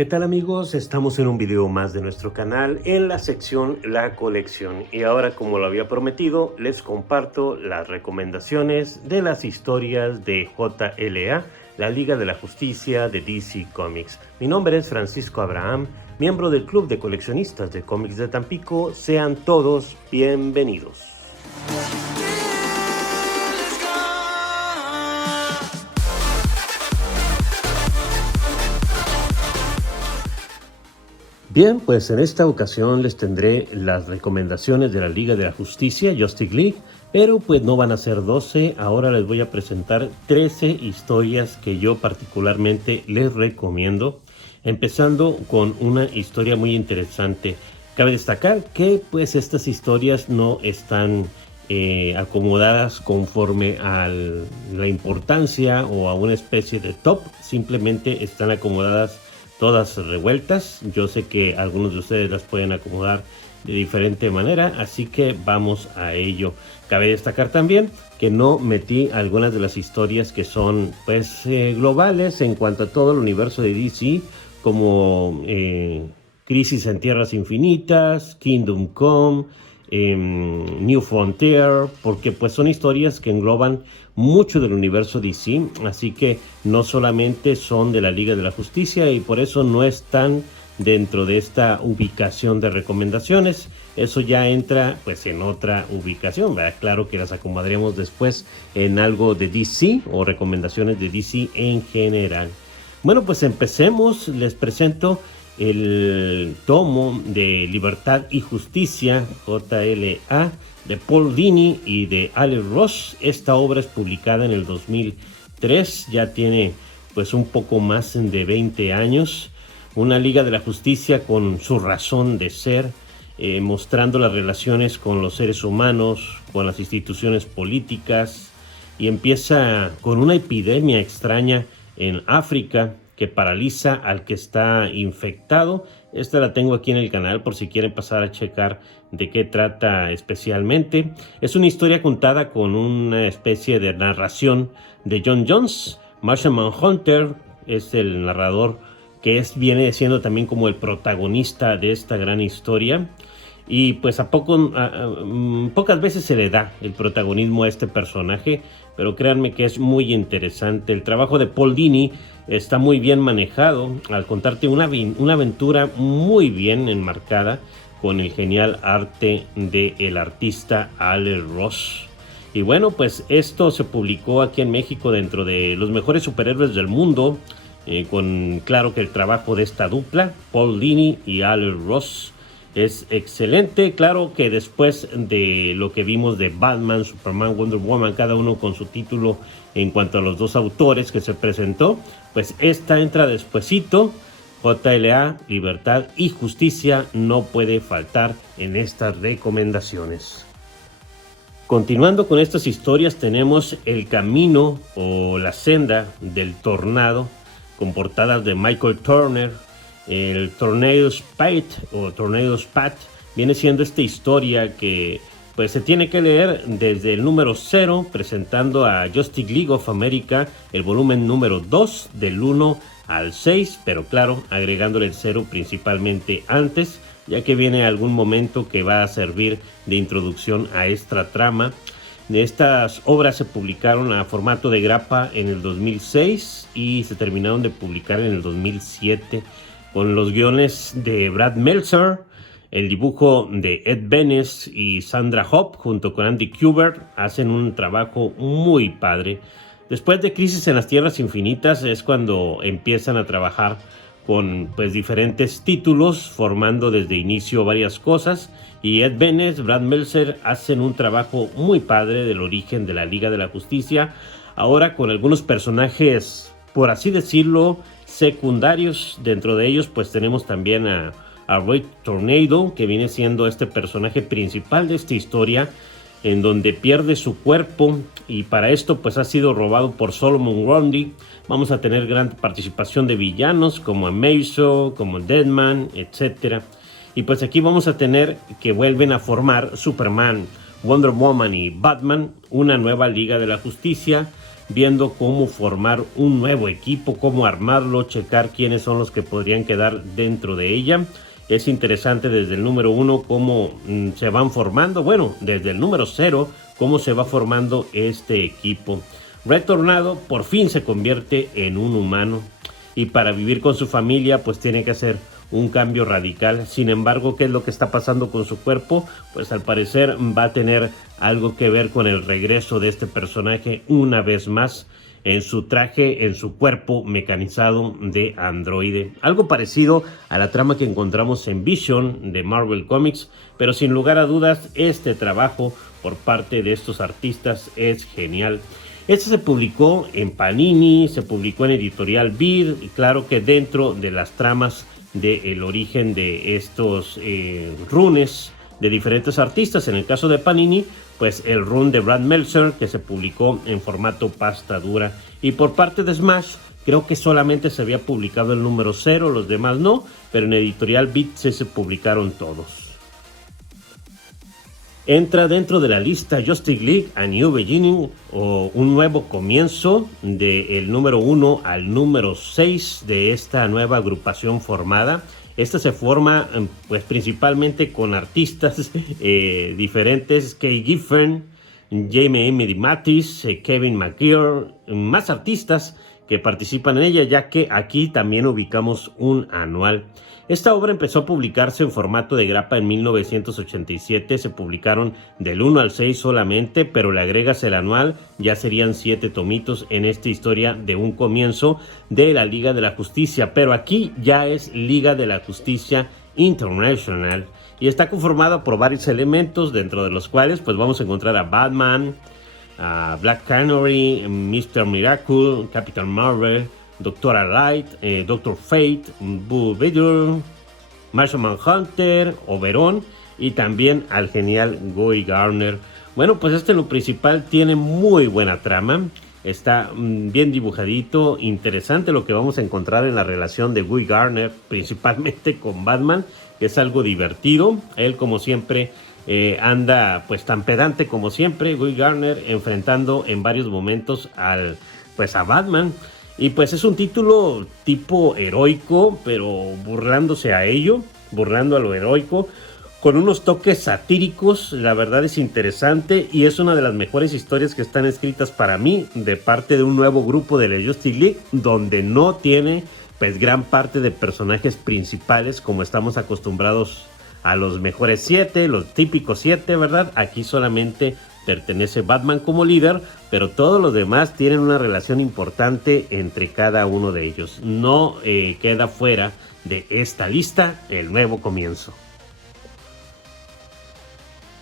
¿Qué tal amigos? Estamos en un video más de nuestro canal en la sección La Colección y ahora, como lo había prometido, les comparto las recomendaciones de las historias de JLA, la Liga de la Justicia de DC Comics. Mi nombre es Francisco Abraham, miembro del Club de Coleccionistas de Cómics de Tampico. Sean todos bienvenidos. Bien, pues en esta ocasión les tendré las recomendaciones de la Liga de la Justicia, Justice League, pero pues no van a ser 12, ahora les voy a presentar 13 historias que yo particularmente les recomiendo, empezando con una historia muy interesante. Cabe destacar que pues estas historias no están acomodadas conforme a la importancia o a una especie de top, simplemente están acomodadas todas revueltas. Yo sé que algunos de ustedes las pueden acomodar de diferente manera, así que vamos a ello. Cabe destacar también que no metí algunas de las historias que son pues globales en cuanto a todo el universo de DC, como Crisis en Tierras Infinitas, Kingdom Come, New Frontier, porque pues son historias que engloban mucho del universo DC, así que no solamente son de la Liga de la Justicia y por eso no están dentro de esta ubicación de recomendaciones. Eso ya entra pues en otra ubicación, ¿verdad? Claro que las acomodaremos después en algo de DC o recomendaciones de DC en general. Bueno, pues empecemos. Les presento el tomo de Libertad y Justicia, JLA, de Paul Dini y de Alex Ross. Esta obra es publicada en el 2003, ya tiene pues un poco más de 20 años. Una Liga de la Justicia con su razón de ser, mostrando las relaciones con los seres humanos, con las instituciones políticas, y empieza con una epidemia extraña en África que paraliza al que está infectado. Esta la tengo aquí en el canal por si quieren pasar a checar de qué trata especialmente. Es una historia contada con una especie de narración de John Jones. Martian Manhunter es el narrador que viene siendo también como el protagonista de esta gran historia. Y pues pocas veces se le da el protagonismo a este personaje, pero créanme que es muy interesante. El trabajo de Paul Dini está muy bien manejado al contarte una aventura muy bien enmarcada con el genial arte del artista Alex Ross. Y bueno, pues esto se publicó aquí en México dentro de los mejores superhéroes del mundo, con claro que el trabajo de esta dupla, Paul Dini y Alex Ross, es excelente. Claro que después de lo que vimos de Batman, Superman, Wonder Woman, cada uno con su título en cuanto a los dos autores que se presentó, pues esta entra despuesito. JLA, Libertad y Justicia no puede faltar en estas recomendaciones. Continuando con estas historias, tenemos El Camino o La Senda del Tornado, con portadas de Michael Turner. El Tornado's Path viene siendo esta historia que pues se tiene que leer desde el número 0, presentando a Justice League of America, el volumen número 2, del 1 al 6, pero claro, agregándole el 0 principalmente antes, ya que viene algún momento que va a servir de introducción a esta trama. Estas obras se publicaron a formato de grapa en el 2006 y se terminaron de publicar en el 2007, con los guiones de Brad Meltzer, el dibujo de Ed Benes y Sandra Hope junto con Andy Kubert. Hacen un trabajo muy padre. Después de Crisis en las Tierras Infinitas es cuando empiezan a trabajar con pues diferentes títulos, formando desde inicio varias cosas, y Ed Benes, Brad Meltzer hacen un trabajo muy padre del origen de la Liga de la Justicia, ahora con algunos personajes, por así decirlo, secundarios. Dentro de ellos pues tenemos también a Red Tornado, que viene siendo este personaje principal de esta historia, en donde pierde su cuerpo y para esto pues ha sido robado por Solomon Grundy. Vamos a tener gran participación de villanos como Amazo, como Deadman, etc. Y pues aquí vamos a tener que vuelven a formar Superman, Wonder Woman y Batman, una nueva Liga de la Justicia, viendo cómo formar un nuevo equipo, cómo armarlo, checar quiénes son los que podrían quedar dentro de ella. Es interesante desde el número 1 cómo se van formando, bueno, desde el número 0, cómo se va formando este equipo. Red Tornado por fin se convierte en un humano y para vivir con su familia pues tiene que hacer un cambio radical. Sin embargo, ¿qué es lo que está pasando con su cuerpo? Pues al parecer va a tener algo que ver con el regreso de este personaje una vez más en su traje, en su cuerpo mecanizado de androide. Algo parecido a la trama que encontramos en Vision de Marvel Comics, pero sin lugar a dudas este trabajo por parte de estos artistas es genial. Este se publicó en Panini, se publicó en Editorial Vid, y claro que dentro de las tramas del origen de estos runes de diferentes artistas. En el caso de Panini, pues el run de Brad Meltzer, que se publicó en formato pasta dura. Y por parte de Smash, creo que solamente se había publicado el número 0, los demás no, pero en Editorial Vid se publicaron todos. Entra dentro de la lista Justice League A New Beginning, o un nuevo comienzo, del número 1 al número 6 de esta nueva agrupación formada. Esta se forma pues principalmente con artistas diferentes: Kay Giffen, Jamie Emily Mattis, Kevin McGear, más artistas que participan en ella, ya que aquí también ubicamos un anual. Esta obra empezó a publicarse en formato de grapa en 1987, se publicaron del 1 al 6 solamente, pero le agregas el anual, ya serían 7 tomitos en esta historia de un comienzo de la Liga de la Justicia, pero aquí ya es Liga de la Justicia International y está conformada por varios elementos, dentro de los cuales pues vamos a encontrar a Batman, a Black Canary, Mr. Miracle, Captain Marvel, Doctora Light, Doctor Fate, Blue Beetle, Martian Manhunter, Oberon y también al genial Guy Gardner. Bueno, pues en lo principal tiene muy buena trama, está bien dibujadito, interesante lo que vamos a encontrar en la relación de Guy Gardner, principalmente con Batman, que es algo divertido. Él como siempre anda pues tan pedante como siempre, Guy Gardner, enfrentando en varios momentos a Batman. Y pues es un título tipo heroico, pero burlándose a ello, burlando a lo heroico, con unos toques satíricos. La verdad es interesante y es una de las mejores historias que están escritas para mí de parte de un nuevo grupo de la Justice League, donde no tiene pues gran parte de personajes principales como estamos acostumbrados a los mejores 7, los típicos 7, ¿verdad? Aquí solamente pertenece Batman como líder, pero todos los demás tienen una relación importante entre cada uno de ellos. No queda fuera de esta lista el nuevo comienzo.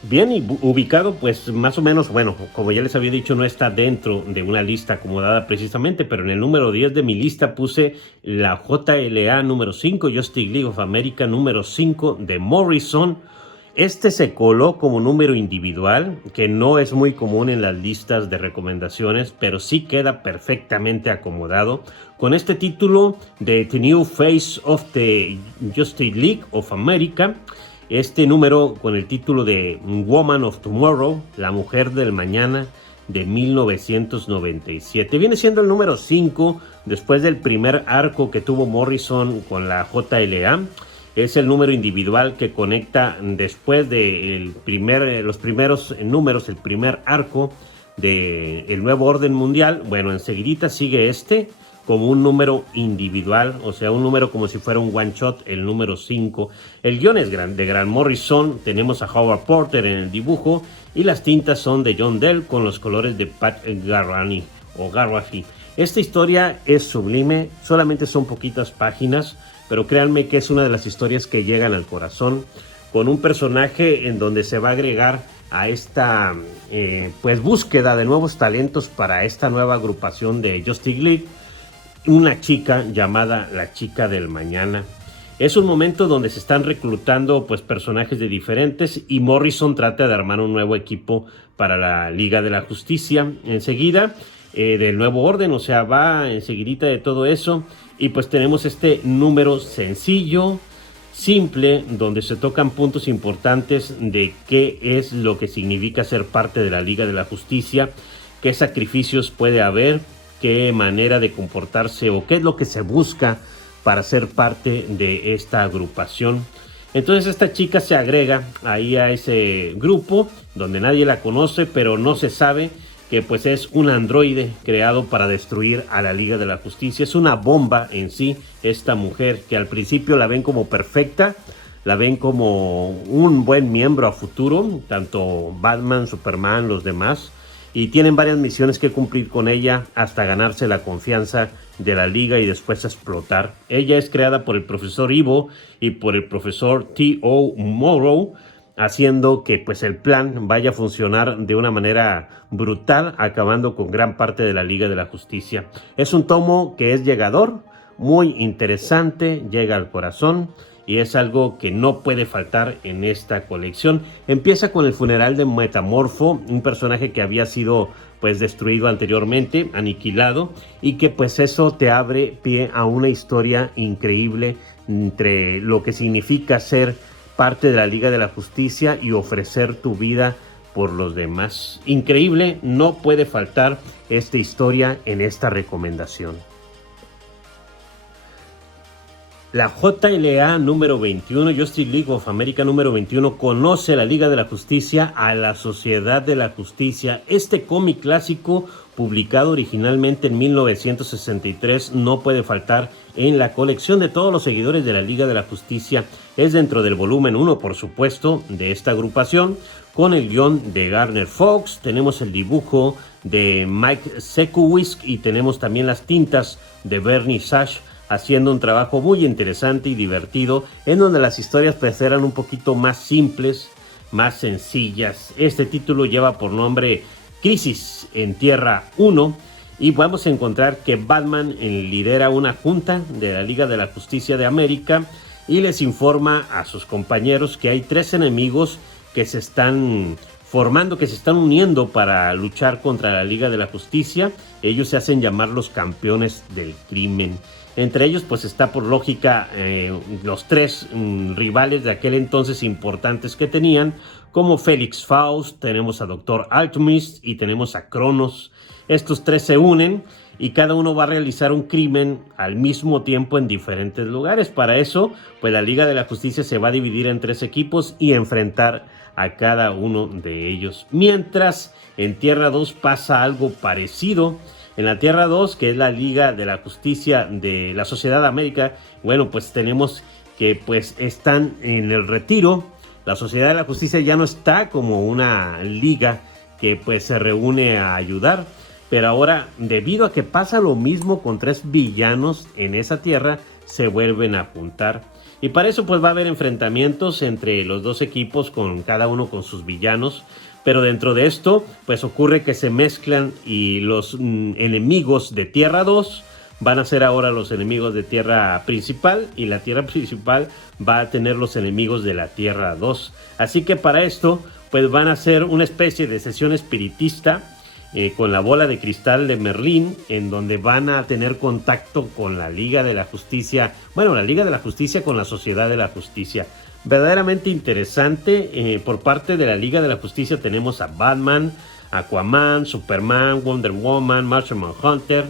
Bien, y ubicado pues más o menos, bueno, como ya les había dicho, no está dentro de una lista acomodada precisamente, pero en el número 10 de mi lista puse la JLA número 5, Justice League of America número 5 de Morrison. Este se coló como número individual, que no es muy común en las listas de recomendaciones, pero sí queda perfectamente acomodado con este título de The New Face of the Justice League of America. Este número con el título de Woman of Tomorrow, la mujer del mañana, de 1997. Viene siendo el número 5 después del primer arco que tuvo Morrison con la JLA. Es el número individual que conecta después de los primeros números, el primer arco del nuevo orden mundial. Bueno, enseguidita sigue este como un número individual, o sea, un número como si fuera un one shot, el número 5. El guión es de Grant Morrison, tenemos a Howard Porter en el dibujo y las tintas son de John Dell con los colores de Pat Garrahy o Garrahy. Esta historia es sublime, solamente son poquitas páginas, pero créanme que es una de las historias que llegan al corazón, con un personaje en donde se va a agregar a esta búsqueda de nuevos talentos para esta nueva agrupación de Justice League, una chica llamada la Chica del Mañana. Es un momento donde se están reclutando personajes de diferentes y Morrison trata de armar un nuevo equipo para la Liga de la Justicia. Enseguida del nuevo orden, o sea, va enseguidita de todo eso. Y pues tenemos este número sencillo, simple, donde se tocan puntos importantes de qué es lo que significa ser parte de la Liga de la Justicia, qué sacrificios puede haber, qué manera de comportarse o qué es lo que se busca para ser parte de esta agrupación. Entonces esta chica se agrega ahí a ese grupo donde nadie la conoce, pero no se sabe que pues es un androide creado para destruir a la Liga de la Justicia. Es una bomba en sí esta mujer, que al principio la ven como perfecta, la ven como un buen miembro a futuro, tanto Batman, Superman, los demás, y tienen varias misiones que cumplir con ella hasta ganarse la confianza de la Liga y después explotar. Ella es creada por el profesor Ivo y por el profesor T.O. Morrow, haciendo que pues el plan vaya a funcionar de una manera brutal, acabando con gran parte de la Liga de la Justicia. Es un tomo que es llegador, muy interesante, llega al corazón y es algo que no puede faltar en esta colección. Empieza con el funeral de Metamorfo, un personaje que había sido pues destruido anteriormente, aniquilado, y que pues eso te abre pie a una historia increíble entre lo que significa ser parte de la Liga de la Justicia y ofrecer tu vida por los demás. Increíble, no puede faltar esta historia en esta recomendación. La JLA número 21, Justice League of America número 21, conoce a la Liga de la Justicia, a la Sociedad de la Justicia. Este cómic clásico, publicado originalmente en 1963, no puede faltar en la colección de todos los seguidores de la Liga de la Justicia. Es dentro del volumen 1, por supuesto, de esta agrupación, con el guión de Gardner Fox. Tenemos el dibujo de Mike Sekuwisk y tenemos también las tintas de Bernie Sash, haciendo un trabajo muy interesante y divertido, en donde las historias pues eran un poquito más simples, más sencillas. Este título lleva por nombre Crisis en Tierra 1 y vamos a encontrar que Batman lidera una junta de la Liga de la Justicia de América y les informa a sus compañeros que hay 3 enemigos que se están formando, que se están uniendo para luchar contra la Liga de la Justicia. Ellos se hacen llamar los campeones del crimen. Entre ellos pues está por lógica los 3 rivales de aquel entonces importantes que tenían, como Felix Faust, tenemos a Dr. Alchemist y tenemos a Cronos. Estos 3 se unen y cada uno va a realizar un crimen al mismo tiempo en diferentes lugares. Para eso pues la Liga de la Justicia se va a dividir en 3 equipos y enfrentar a cada uno de ellos. Mientras en Tierra 2 pasa algo parecido. En la Tierra 2, que es la Liga de la Justicia de la Sociedad de América, bueno, pues tenemos que pues están en el retiro. La Sociedad de la Justicia ya no está como una liga que pues se reúne a ayudar, pero ahora, debido a que pasa lo mismo con 3 villanos en esa tierra, se vuelven a juntar. Y para eso pues va a haber enfrentamientos entre los 2 equipos, con cada uno con sus villanos. Pero dentro de esto, pues ocurre que se mezclan y los enemigos de Tierra 2 van a ser ahora los enemigos de Tierra principal, y la Tierra principal va a tener los enemigos de la Tierra 2. Así que para esto, pues van a ser una especie de sesión espiritista con la bola de cristal de Merlín, en donde van a tener contacto con la Liga de la Justicia, bueno, la Liga de la Justicia con la Sociedad de la Justicia. Verdaderamente interesante. Por parte de la Liga de la Justicia tenemos a Batman, Aquaman, Superman, Wonder Woman, Martian Manhunter,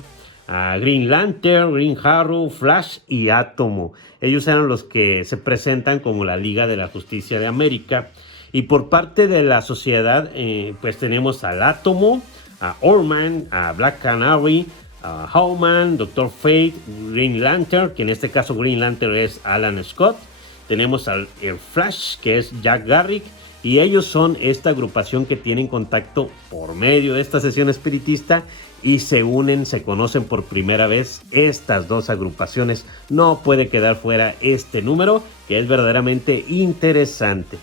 a Green Lantern, Green Arrow, Flash y Átomo. Ellos eran los que se presentan como la Liga de la Justicia de América. Y por parte de la sociedad, pues tenemos al Átomo, a Orman, a Black Canary, a Hawkman, Doctor Fate, Green Lantern, que en este caso Green Lantern es Alan Scott. Tenemos al Flash, que es Jack Garrick, y ellos son esta agrupación que tienen contacto por medio de esta sesión espiritista y se unen, se conocen por primera vez estas 2 agrupaciones. No puede quedar fuera este número, que es verdaderamente interesante.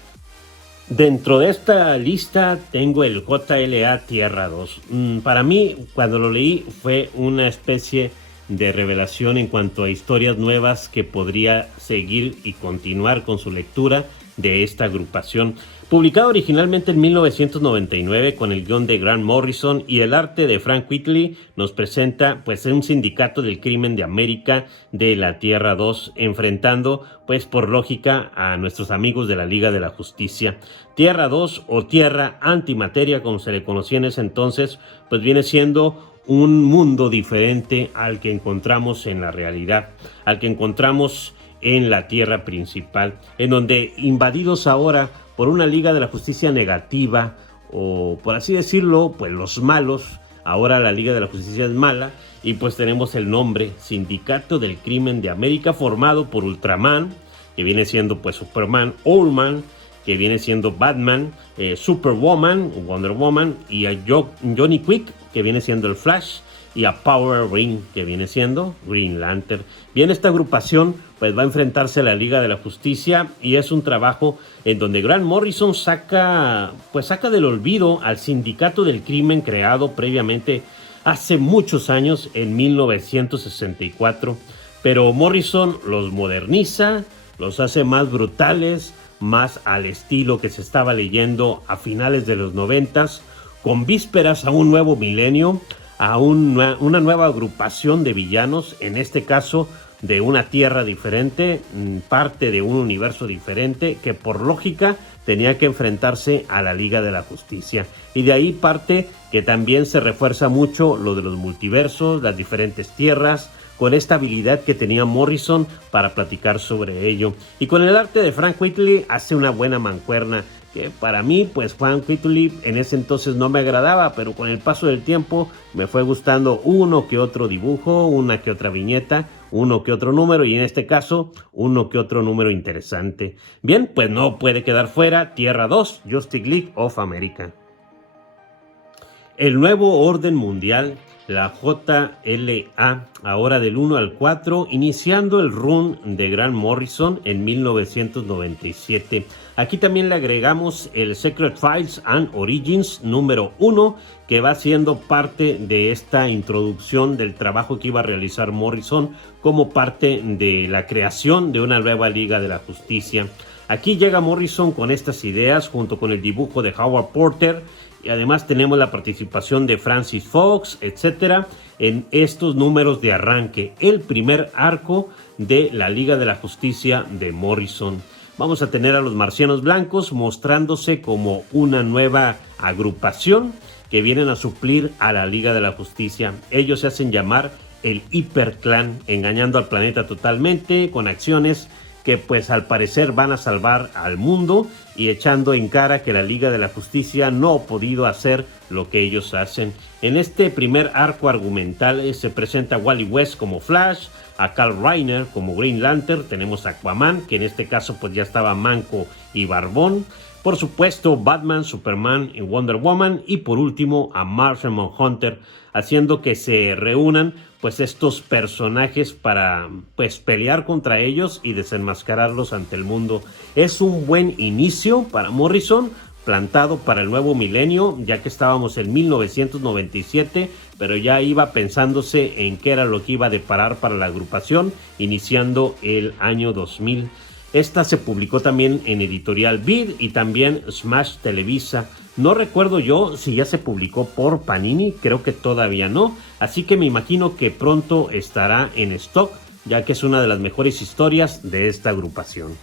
Dentro de esta lista tengo el JLA Tierra 2. Para mí, cuando lo leí, fue una especie de revelación en cuanto a historias nuevas que podría seguir y continuar con su lectura de esta agrupación. Publicado originalmente en 1999 con el guión de Grant Morrison y el arte de Frank Quitely, nos presenta pues un sindicato del crimen de América de la Tierra 2 enfrentando pues por lógica a nuestros amigos de la Liga de la Justicia. Tierra 2 o Tierra Antimateria, como se le conocía en ese entonces, pues viene siendo un mundo diferente al que encontramos en la realidad, al que encontramos en la Tierra principal, en donde invadidos ahora por una Liga de la Justicia negativa, o por así decirlo, pues los malos, ahora la Liga de la Justicia es mala, y pues tenemos el nombre Sindicato del Crimen de América, formado por Ultraman, que viene siendo pues Superman, Owlman, que viene siendo Batman, Superwoman, Wonder Woman, y a Johnny Quick, que viene siendo el Flash, y a Power Ring, que viene siendo Green Lantern. Bien, esta agrupación pues va a enfrentarse a la Liga de la Justicia y es un trabajo en donde Grant Morrison saca del olvido al Sindicato del Crimen creado previamente hace muchos años, en 1964, pero Morrison los moderniza, los hace más brutales, más al estilo que se estaba leyendo a finales de los 90s, con vísperas a un nuevo milenio, a una nueva agrupación de villanos, en este caso de una tierra diferente, parte de un universo diferente, que por lógica tenía que enfrentarse a la Liga de la Justicia. Y de ahí parte que también se refuerza mucho lo de los multiversos, las diferentes tierras, con esta habilidad que tenía Morrison para platicar sobre ello. Y con el arte de Frank Quitely hace una buena mancuerna, que para mí, pues Frank Quitely en ese entonces no me agradaba, pero con el paso del tiempo me fue gustando uno que otro dibujo, una que otra viñeta, uno que otro número y en este caso, uno que otro número interesante. Bien, pues no puede quedar fuera Tierra 2, Justice League of America. El nuevo orden mundial, la JLA, ahora del 1 al 4, iniciando el run de Grant Morrison en 1997. Aquí también le agregamos el Secret Files and Origins número 1, que va siendo parte de esta introducción del trabajo que iba a realizar Morrison como parte de la creación de una nueva Liga de la Justicia. Aquí llega Morrison con estas ideas junto con el dibujo de Howard Porter, y además tenemos la participación de Francis Fox, etcétera, en estos números de arranque, el primer arco de la Liga de la Justicia de Morrison. Vamos a tener a los Marcianos Blancos mostrándose como una nueva agrupación que vienen a suplir a la Liga de la Justicia. Ellos se hacen llamar el Hiperclan, engañando al planeta totalmente con acciones que pues al parecer van a salvar al mundo y echando en cara que la Liga de la Justicia no ha podido hacer lo que ellos hacen. En este primer arco argumental se presenta a Wally West como Flash, a Kal Reiner como Green Lantern, tenemos a Aquaman, que en este caso pues ya estaba manco y barbón, por supuesto Batman, Superman y Wonder Woman, y por último a Martian Manhunter, haciendo que se reúnan pues estos personajes para pues pelear contra ellos y desenmascararlos ante el mundo. Es un buen inicio para Morrison, plantado para el nuevo milenio, ya que estábamos en 1997, pero ya iba pensándose en qué era lo que iba a deparar para la agrupación, iniciando el año 2000. Esta se publicó también en Editorial Vid y también Smash Televisa. No recuerdo yo si ya se publicó por Panini, creo que todavía no, así que me imagino que pronto estará en stock, ya que es una de las mejores historias de esta agrupación.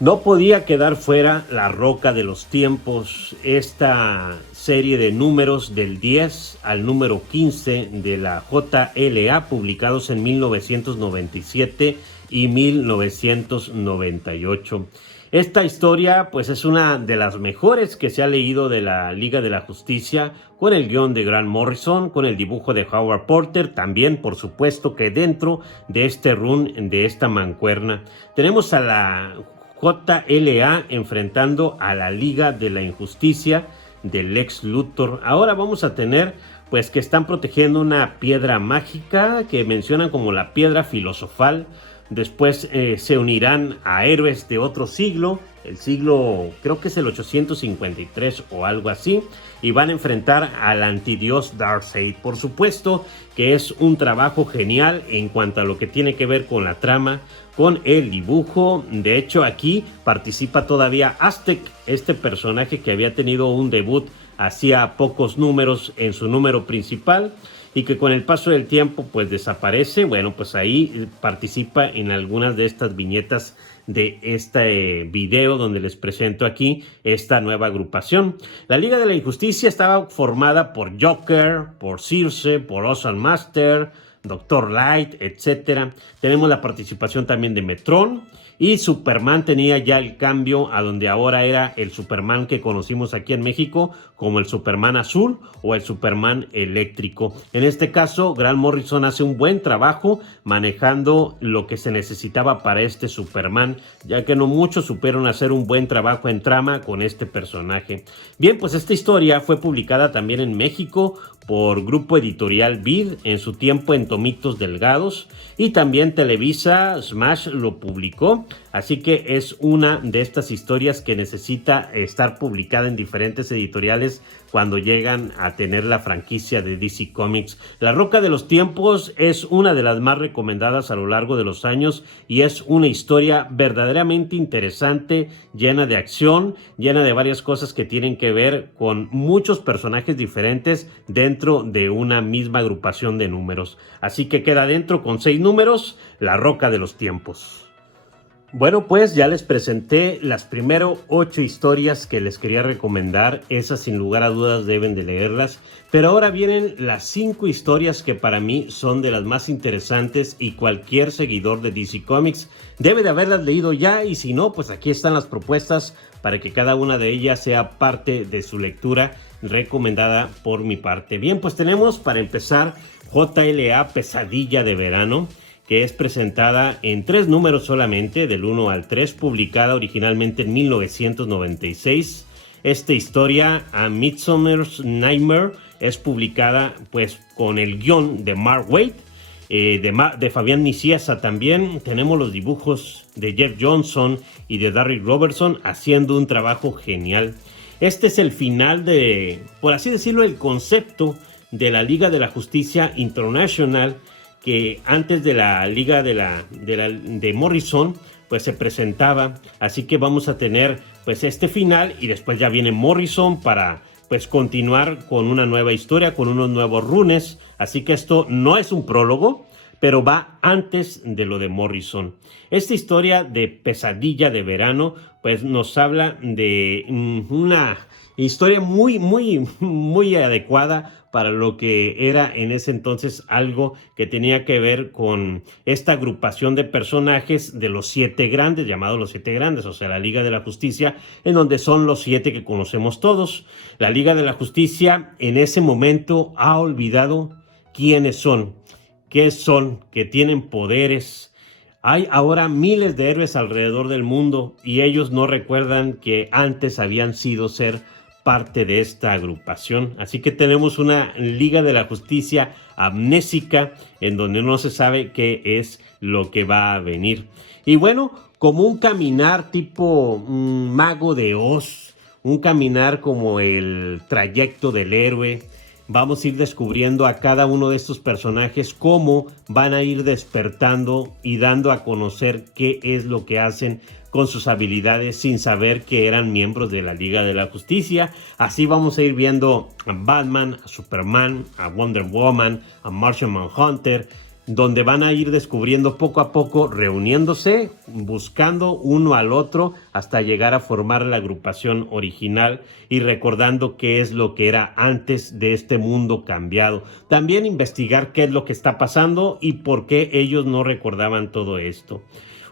No podía quedar fuera La Roca de los Tiempos, esta serie de números del 10 al número 15 de la JLA, publicados en 1997 y 1998. Esta historia pues es una de las mejores que se ha leído de la Liga de la Justicia, con el guión de Grant Morrison, con el dibujo de Howard Porter, también por supuesto que dentro de este run, de esta mancuerna, tenemos a la JLA enfrentando a la Liga de la Injusticia de Lex Luthor. Ahora vamos a tener pues que están protegiendo una piedra mágica que mencionan como la piedra filosofal. Después se unirán a héroes de otro siglo, el siglo creo que es el 853 o algo así, y van a enfrentar al antidios Darkseid. Por supuesto que es un trabajo genial en cuanto a lo que tiene que ver con la trama, con el dibujo. De hecho, aquí participa todavía Aztec, este personaje que había tenido un debut hacía pocos números en su número principal y que con el paso del tiempo pues desaparece. Bueno, pues ahí participa en algunas de estas viñetas de este video donde les presento aquí esta nueva agrupación. La Liga de la Injusticia estaba formada por Joker, por Circe, por Awesome Master, Doctor Light, etcétera. Tenemos la participación también de Metron, y Superman tenía ya el cambio a donde ahora era el Superman que conocimos aquí en México como el Superman azul o el Superman eléctrico. En este caso, Grant Morrison hace un buen trabajo manejando lo que se necesitaba para este Superman, ya que no muchos supieron hacer un buen trabajo en trama con este personaje. Bien, pues esta historia fue publicada también en México por Grupo Editorial Vid, en su tiempo en tomitos delgados, y también Televisa Smash lo publicó, así que es una de estas historias que necesita estar publicada en diferentes editoriales cuando llegan a tener la franquicia de DC Comics. La Roca de los Tiempos es una de las más recomendadas a lo largo de los años y es una historia verdaderamente interesante, llena de acción, llena de varias cosas que tienen que ver con muchos personajes diferentes dentro de una misma agrupación de números. Así que queda dentro con 6 números, La Roca de los Tiempos. Bueno, pues ya les presenté las primero 8 historias que les quería recomendar. Esas sin lugar a dudas deben de leerlas. Pero ahora vienen las 5 historias que para mí son de las más interesantes y cualquier seguidor de DC Comics debe de haberlas leído ya. Y si no, pues aquí están las propuestas para que cada una de ellas sea parte de su lectura recomendada por mi parte. Bien, pues tenemos para empezar JLA Pesadilla de Verano, que es presentada en 3 números solamente, del 1 al 3, publicada originalmente en 1996. Esta historia, A Midsummer's Nightmare, es publicada pues con el guión de Mark Waid, de Fabián Nicieza también. Tenemos los dibujos de Jeff Johnson y de Darick Robertson haciendo un trabajo genial. Este es el final de, por así decirlo, el concepto de la Liga de la Justicia International, que antes de la Liga de Morrison pues se presentaba. Así que vamos a tener pues este final y después ya viene Morrison para pues continuar con una nueva historia, con unos nuevos runes. Así que esto no es un prólogo, pero va antes de lo de Morrison. Esta historia de Pesadilla de Verano pues nos habla de una historia muy adecuada para lo que era en ese entonces algo que tenía que ver con esta agrupación de personajes de los 7 grandes, llamados los 7 grandes, o sea, la Liga de la Justicia, en donde son los 7 que conocemos todos. La Liga de la Justicia en ese momento ha olvidado quiénes son, qué son, que tienen poderes. Hay ahora miles de héroes alrededor del mundo y ellos no recuerdan que antes habían sido ser parte de esta agrupación. Así que tenemos una Liga de la Justicia amnésica en donde no se sabe qué es lo que va a venir. Y bueno, como un caminar tipo Mago de Oz, un caminar como el trayecto del héroe, vamos a ir descubriendo a cada uno de estos personajes cómo van a ir despertando y dando a conocer qué es lo que hacen con sus habilidades sin saber que eran miembros de la Liga de la Justicia. Así vamos a ir viendo a Batman, a Superman, a Wonder Woman, a Martian Manhunter, donde van a ir descubriendo poco a poco, reuniéndose, buscando uno al otro hasta llegar a formar la agrupación original y recordando qué es lo que era antes de este mundo cambiado. También investigar qué es lo que está pasando y por qué ellos no recordaban todo esto.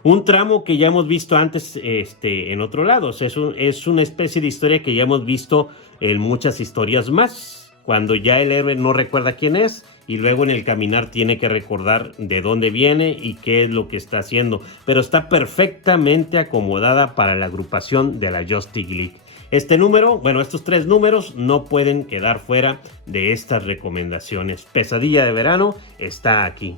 Un tramo que ya hemos visto antes en otro lado. O sea, es una especie de historia que ya hemos visto en muchas historias más. Cuando ya el héroe no recuerda quién es y luego en el caminar tiene que recordar de dónde viene y qué es lo que está haciendo. Pero está perfectamente acomodada para la agrupación de la Justice League. Este número, bueno, estos 3 números no pueden quedar fuera de estas recomendaciones. Pesadilla de Verano está aquí.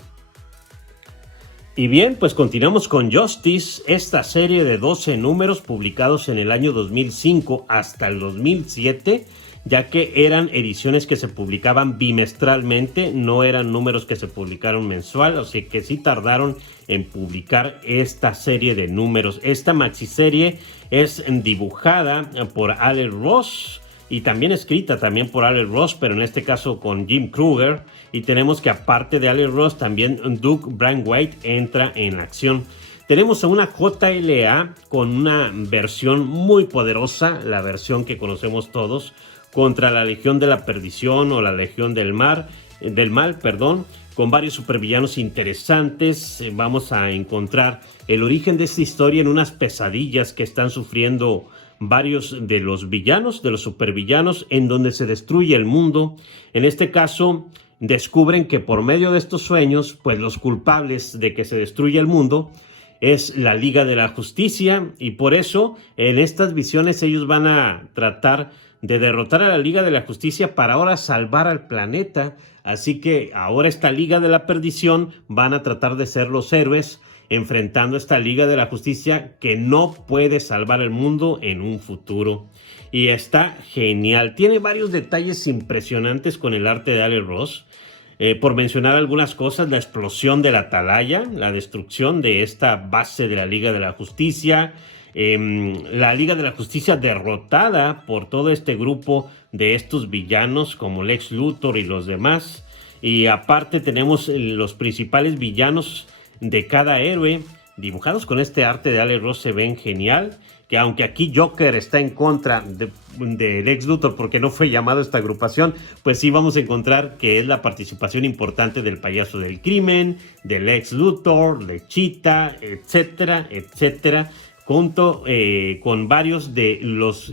Y bien, pues continuamos con Justice, esta serie de 12 números publicados en el año 2005 hasta el 2007, ya que eran ediciones que se publicaban bimestralmente, no eran números que se publicaron mensual, o sea que sí tardaron en publicar esta serie de números. Esta maxiserie es dibujada por Alex Ross y también escrita también por Alex Ross, pero en este caso con Jim Krueger. Y tenemos que aparte de Alex Ross, también Doug Braithwaite entra en acción. Tenemos a una JLA con una versión muy poderosa, la versión que conocemos todos, contra la Legión de la Perdición o la Legión del Mal, con varios supervillanos interesantes. Vamos a encontrar el origen de esta historia en unas pesadillas que están sufriendo varios de los villanos, de los supervillanos, en donde se destruye el mundo. En este caso, descubren que por medio de estos sueños, pues los culpables de que se destruya el mundo es la Liga de la Justicia, y por eso en estas visiones ellos van a tratar de derrotar a la Liga de la Justicia para ahora salvar al planeta. Así que ahora esta Liga de la Perdición van a tratar de ser los héroes enfrentando a esta Liga de la Justicia que no puede salvar el mundo en un futuro. Y está genial. Tiene varios detalles impresionantes con el arte de Alex Ross. Por mencionar algunas cosas, la explosión de la Atalaya, la destrucción de esta base de la Liga de la Justicia, la Liga de la Justicia derrotada por todo este grupo de estos villanos como Lex Luthor y los demás. Y aparte tenemos los principales villanos de cada héroe dibujados con este arte de Alex Ross, se ven genial. Que aunque aquí Joker está en contra de Lex Luthor porque no fue llamado a esta agrupación, pues sí vamos a encontrar que es la participación importante del Payaso del Crimen, de Lex Luthor, de Cheetah, etcétera, etcétera, junto con varios de los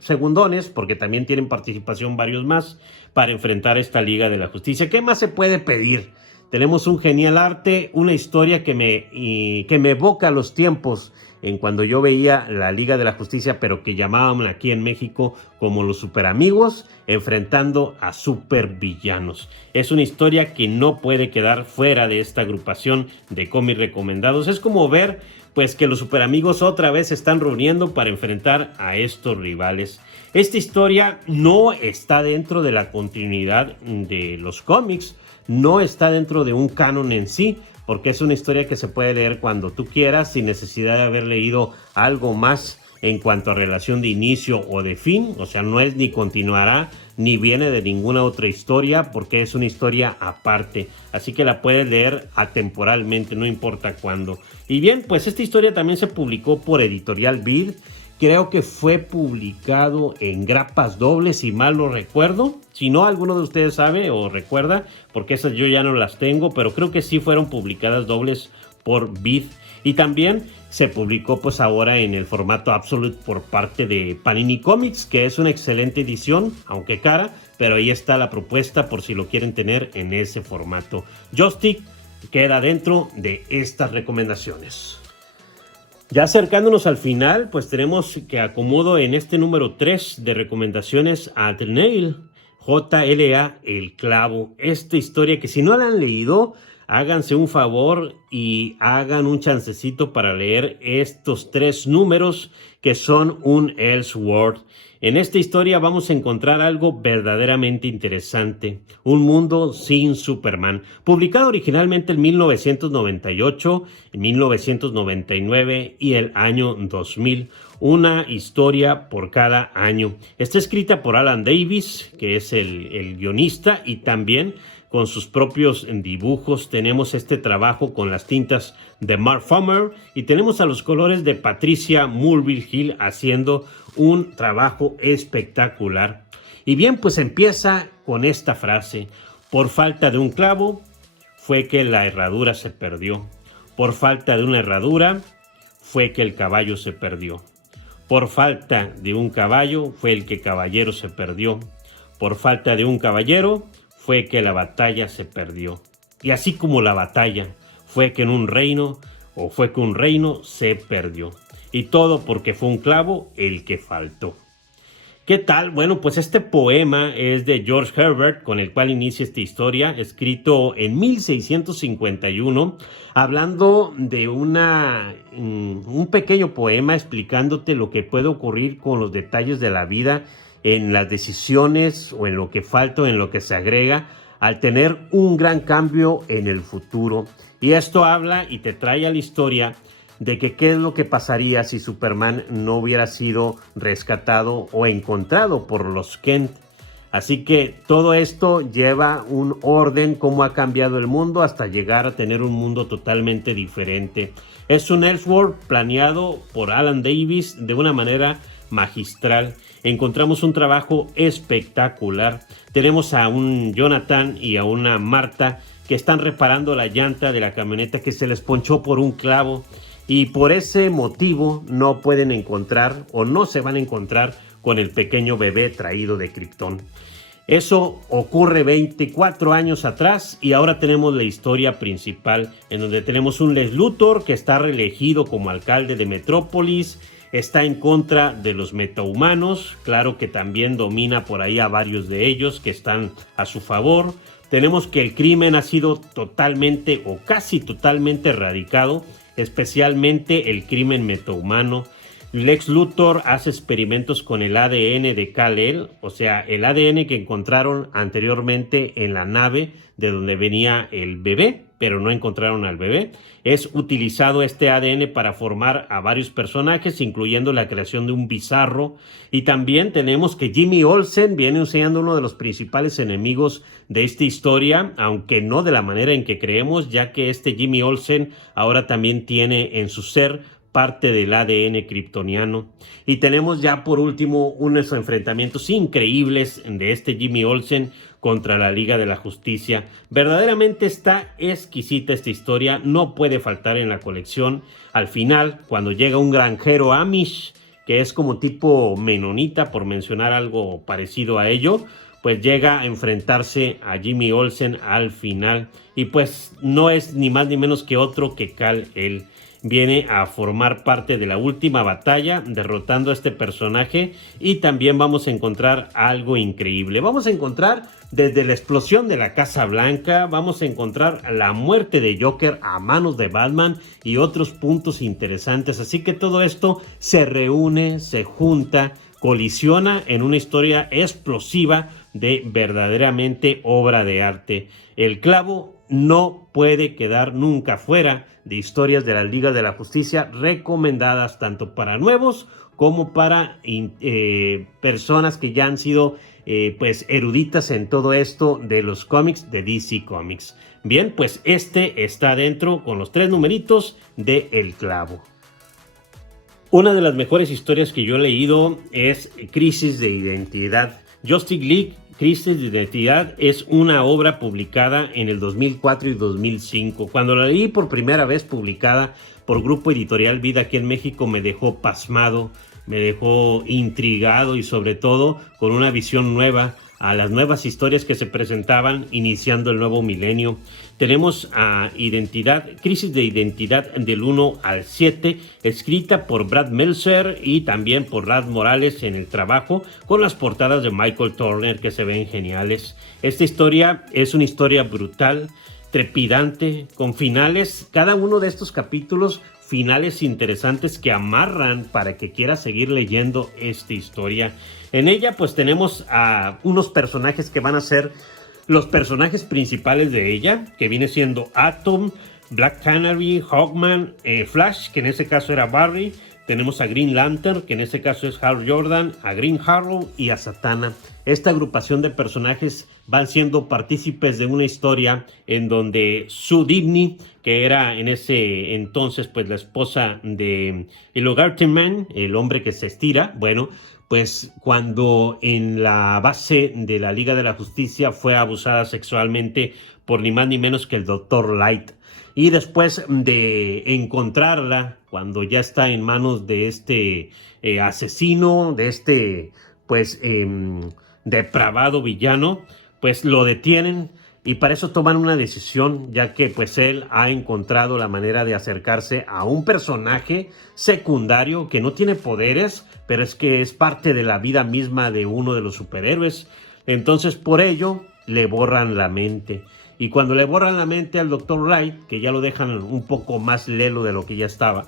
segundones, porque también tienen participación varios más para enfrentar esta Liga de la Justicia. ¿Qué más se puede pedir? Tenemos un genial arte, una historia que me evoca a los tiempos en cuando yo veía la Liga de la Justicia, pero que llamaban aquí en México como los Superamigos, enfrentando a supervillanos. Es una historia que no puede quedar fuera de esta agrupación de cómics recomendados. Es como ver pues que los Superamigos otra vez se están reuniendo para enfrentar a estos rivales. Esta historia no está dentro de la continuidad de los cómics, no está dentro de un canon en sí, porque es una historia que se puede leer cuando tú quieras sin necesidad de haber leído algo más en cuanto a relación de inicio o de fin. O sea, no es ni continuará ni viene de ninguna otra historia, porque es una historia aparte, así que la puedes leer atemporalmente, no importa cuándo. Y bien, pues esta historia también se publicó por Editorial Vid. Creo que fue publicado en grapas dobles, si mal no recuerdo. Si no, alguno de ustedes sabe o recuerda, porque esas yo ya no las tengo, pero creo que sí fueron publicadas dobles por Vid. Y también se publicó pues ahora en el formato Absolute por parte de Panini Comics, que es una excelente edición, aunque cara, pero ahí está la propuesta por si lo quieren tener en ese formato. Joystick queda dentro de estas recomendaciones. Ya acercándonos al final, pues tenemos que acomodo en este número 3 de recomendaciones a The Nail, JLA, El Clavo. Esta historia que si no la han leído, háganse un favor y hagan un chancecito para leer estos 3 números que son un Elseworld. En esta historia vamos a encontrar algo verdaderamente interesante, un mundo sin Superman, publicado originalmente en 1998, en 1999 y el año 2000, una historia por cada año. Está escrita por Alan Davis, que es el guionista, y también con sus propios dibujos. Tenemos este trabajo con las tintas de Mark Farmer y tenemos a los colores de Patricia Mulvihill Hill haciendo un trabajo espectacular. Y bien, pues empieza con esta frase: por falta de un clavo fue que la herradura se perdió. Por falta de una herradura fue que el caballo se perdió. Por falta de un caballo fue el que caballero se perdió. Por falta de un caballero fue que la batalla se perdió. Y así como la batalla fue que un reino se perdió. Y todo porque fue un clavo el que faltó. ¿Qué tal? Bueno, pues este poema es de George Herbert, con el cual inicia esta historia, escrito en 1651, hablando de un pequeño poema explicándote lo que puede ocurrir con los detalles de la vida en las decisiones o en lo que falta o en lo que se agrega al tener un gran cambio en el futuro. Y esto habla y te trae a la historia de que qué es lo que pasaría si Superman no hubiera sido rescatado o encontrado por los Kent. Así que todo esto lleva un orden, cómo ha cambiado el mundo hasta llegar a tener un mundo totalmente diferente. Es un Elseworld planeado por Alan Davis de una manera magistral. Encontramos un trabajo espectacular. Tenemos a un Jonathan y a una Marta que están reparando la llanta de la camioneta que se les ponchó por un clavo. Y por ese motivo no pueden encontrar o no se van a encontrar con el pequeño bebé traído de Krypton. Eso ocurre 24 años atrás y ahora tenemos la historia principal en donde tenemos un Lex Luthor que está reelegido como alcalde de Metrópolis, está en contra de los metahumanos, claro que también domina por ahí a varios de ellos que están a su favor. Tenemos que el crimen ha sido totalmente o casi totalmente erradicado, especialmente el crimen metahumano. Lex Luthor hace experimentos con el ADN de Kal-El, o sea, el ADN que encontraron anteriormente en la nave de donde venía el bebé, pero no encontraron al bebé. Es utilizado este ADN para formar a varios personajes, incluyendo la creación de un Bizarro. Y también tenemos que Jimmy Olsen viene siendo uno de los principales enemigos de esta historia, aunque no de la manera en que creemos, ya que este Jimmy Olsen ahora también tiene en su ser parte del ADN kryptoniano. Y tenemos ya por último unos enfrentamientos increíbles de este Jimmy Olsen contra la Liga de la Justicia. Verdaderamente está exquisita esta historia, no puede faltar en la colección. Al final, cuando llega un granjero Amish, que es como tipo menonita, por mencionar algo parecido a ello, pues llega a enfrentarse a Jimmy Olsen al final. Y pues no es ni más ni menos que otro que Kal-El. Viene a formar parte de la última batalla derrotando a este personaje y también vamos a encontrar algo increíble. Vamos a encontrar desde la explosión de la Casa Blanca, vamos a encontrar la muerte de Joker a manos de Batman y otros puntos interesantes. Así que todo esto se reúne, se junta, colisiona en una historia explosiva de verdaderamente obra de arte. El clavo no puede quedar nunca fuera de historias de la Liga de la Justicia recomendadas tanto para nuevos como para personas que ya han sido pues eruditas en todo esto de los cómics de DC Comics. Bien, pues este está dentro con los 3 numeritos de El Clavo. Una de las mejores historias que yo he leído es Crisis de Identidad. Justice League Crisis de Identidad es una obra publicada en el 2004 y 2005. Cuando la leí por primera vez publicada por Grupo Editorial Vida aquí en México me dejó pasmado, me dejó intrigado y sobre todo con una visión nueva a las nuevas historias que se presentaban iniciando el nuevo milenio. Tenemos a Crisis de Identidad del 1 al 7, escrita por Brad Meltzer y también por Rad Morales en el trabajo, con las portadas de Michael Turner que se ven geniales. Esta historia es una historia brutal, trepidante, con finales, cada uno de estos capítulos, finales interesantes que amarran para que quieras seguir leyendo esta historia. En ella pues tenemos a unos personajes que van a ser los personajes principales de ella, que viene siendo Atom, Black Canary, Hawkman, Flash, que en ese caso era Barry. Tenemos a Green Lantern, que en ese caso es Hal Jordan, a Green Arrow y a Zatanna. Esta agrupación de personajes van siendo partícipes de una historia en donde Sue Dibny, que era en ese entonces pues la esposa de el Hogarthman, el hombre que se estira, bueno, pues cuando en la base de la Liga de la Justicia fue abusada sexualmente por ni más ni menos que el Dr. Light. Y después de encontrarla, cuando ya está en manos de este asesino, de este pues depravado villano, pues lo detienen y para eso toman una decisión, ya que pues él ha encontrado la manera de acercarse a un personaje secundario que no tiene poderes, pero es que es parte de la vida misma de uno de los superhéroes. Entonces por ello le borran la mente. Y cuando le borran la mente al Dr. Light, que ya lo dejan un poco más lelo de lo que ya estaba,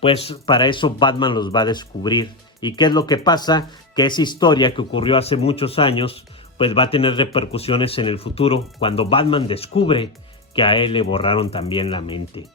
pues para eso Batman los va a descubrir. ¿Y qué es lo que pasa? Que esa historia que ocurrió hace muchos años, pues va a tener repercusiones en el futuro cuando Batman descubre que a él le borraron también la mente.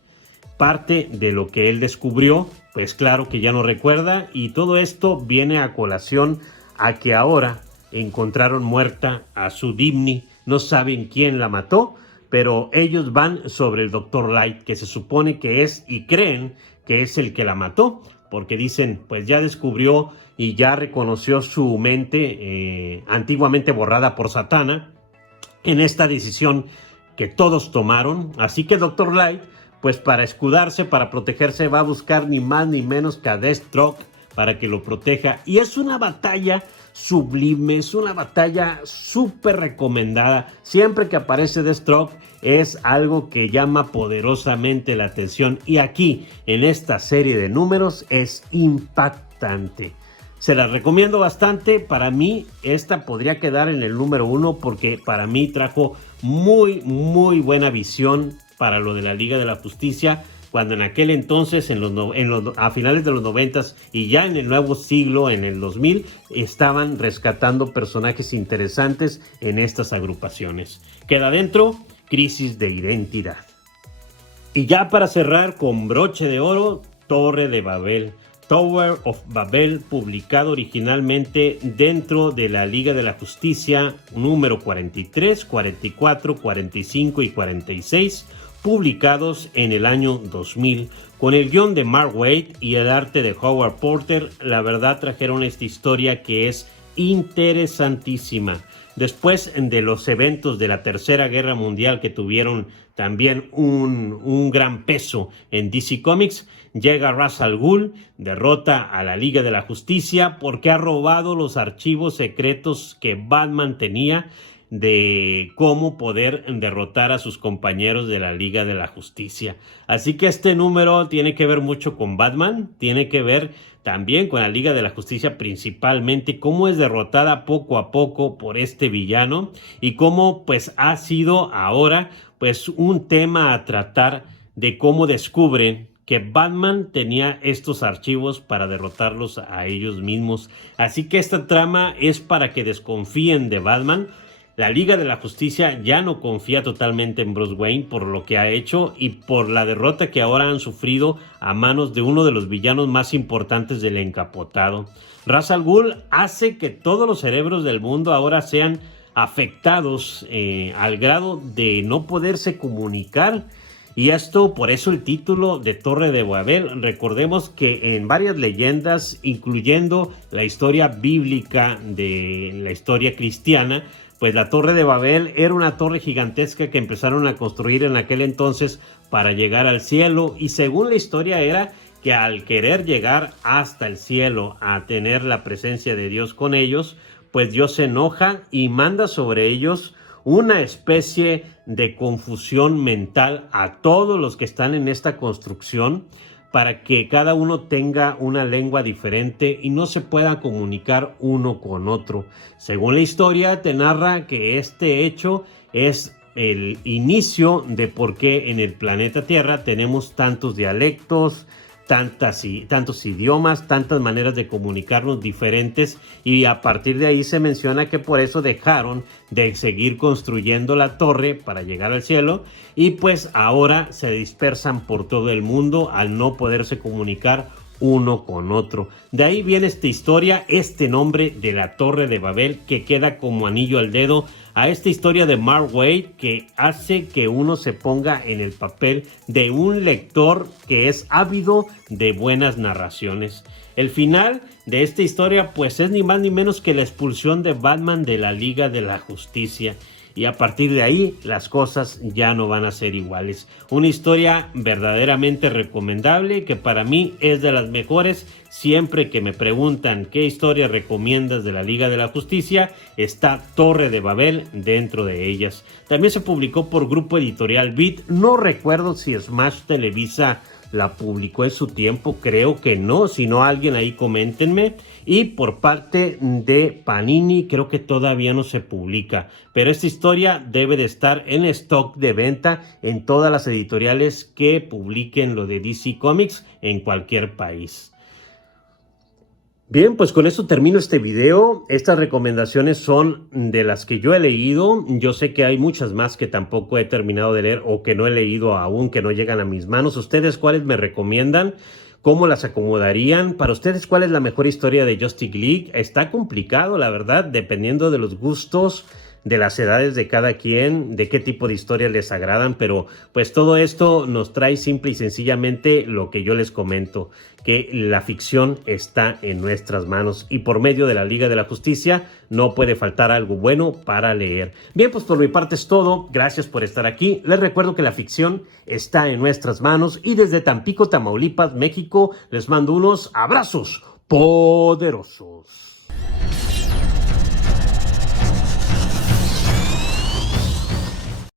Parte de lo que él descubrió, pues claro que ya no recuerda, y todo esto viene a colación a que ahora encontraron muerta a su Dimni. No saben quién la mató, pero ellos van sobre el Dr. Light, que se supone que es, y creen que es el que la mató, porque dicen, pues ya descubrió y ya reconoció su mente antiguamente borrada por Satana en esta decisión que todos tomaron. Así que Dr. Light, pues para escudarse, para protegerse, va a buscar ni más ni menos que a Deathstroke para que lo proteja. Y es una batalla sublime, es una batalla súper recomendada. Siempre que aparece Deathstroke es algo que llama poderosamente la atención. Y aquí, en esta serie de números, es impactante. Se las recomiendo bastante. Para mí, esta podría quedar en el número 1 porque para mí trajo muy buena visión para lo de la Liga de la Justicia, cuando en aquel entonces, a finales de los 90s y ya en el nuevo siglo, en el 2000, estaban rescatando personajes interesantes en estas agrupaciones. Queda dentro Crisis de Identidad. Y ya para cerrar con broche de oro, Torre de Babel. Tower of Babel, publicado originalmente dentro de la Liga de la Justicia, número 43, 44, 45 y 46, publicados en el año 2000, con el guión de Mark Waid y el arte de Howard Porter. La verdad, trajeron esta historia que es interesantísima. Después de los eventos de la Tercera Guerra Mundial, que tuvieron también un gran peso en DC Comics, llega Ra's al Ghul, derrota a la Liga de la Justicia porque ha robado los archivos secretos que Batman tenía de cómo poder derrotar a sus compañeros de la Liga de la Justicia. Así que este número tiene que ver mucho con Batman, tiene que ver también con la Liga de la Justicia, principalmente cómo es derrotada poco a poco por este villano y cómo pues ha sido ahora pues un tema a tratar de cómo descubren que Batman tenía estos archivos para derrotarlos a ellos mismos. Así que esta trama es para que desconfíen de Batman. La Liga de la Justicia ya no confía totalmente en Bruce Wayne por lo que ha hecho y por la derrota que ahora han sufrido a manos de uno de los villanos más importantes del encapotado. Ra's al Ghul hace que todos los cerebros del mundo ahora sean afectados al grado de no poderse comunicar. Y esto, por eso el título de Torre de Babel. Recordemos que en varias leyendas, incluyendo la historia bíblica de la historia cristiana, pues la Torre de Babel era una torre gigantesca que empezaron a construir en aquel entonces para llegar al cielo. Y según la historia era que al querer llegar hasta el cielo, a tener la presencia de Dios con ellos, pues Dios se enoja y manda sobre ellos una especie de confusión mental a todos los que están en esta construcción, para que cada uno tenga una lengua diferente y no se puedan comunicar uno con otro. Según la historia, te narra que este hecho es el inicio de por qué en el planeta Tierra tenemos tantos dialectos, tantos idiomas, tantas maneras de comunicarnos diferentes, y a partir de ahí se menciona que por eso dejaron de seguir construyendo la torre para llegar al cielo y pues ahora se dispersan por todo el mundo al no poderse comunicar uno con otro. De ahí viene esta historia, este nombre de la Torre de Babel, que queda como anillo al dedo a esta historia de Mark Waid, que hace que uno se ponga en el papel de un lector que es ávido de buenas narraciones. El final de esta historia pues es ni más ni menos que la expulsión de Batman de la Liga de la Justicia. Y a partir de ahí las cosas ya no van a ser iguales. Una historia verdaderamente recomendable que para mí es de las mejores. Siempre que me preguntan qué historia recomiendas de la Liga de la Justicia, está Torre de Babel dentro de ellas. También se publicó por Grupo Editorial Beat. No recuerdo si Smash Televisa la publicó en su tiempo, creo que no, si no alguien ahí coméntenme. Y por parte de Panini creo que todavía no se publica, pero esta historia debe de estar en stock de venta en todas las editoriales que publiquen lo de DC Comics en cualquier país. Bien, pues con esto termino este video. Estas recomendaciones son de las que yo he leído. Yo sé que hay muchas más que tampoco he terminado de leer o que no he leído aún, que no llegan a mis manos. ¿Ustedes cuáles me recomiendan? ¿Cómo las acomodarían? Para ustedes, ¿cuál es la mejor historia de Justice League? Está complicado, la verdad, dependiendo de los gustos, de las edades de cada quien, de qué tipo de historias les agradan, pero pues todo esto nos trae simple y sencillamente lo que yo les comento, que la ficción está en nuestras manos y por medio de la Liga de la Justicia no puede faltar algo bueno para leer. Bien, pues por mi parte es todo. Gracias por estar aquí. Les recuerdo que la ficción está en nuestras manos y desde Tampico, Tamaulipas, México, les mando unos abrazos poderosos.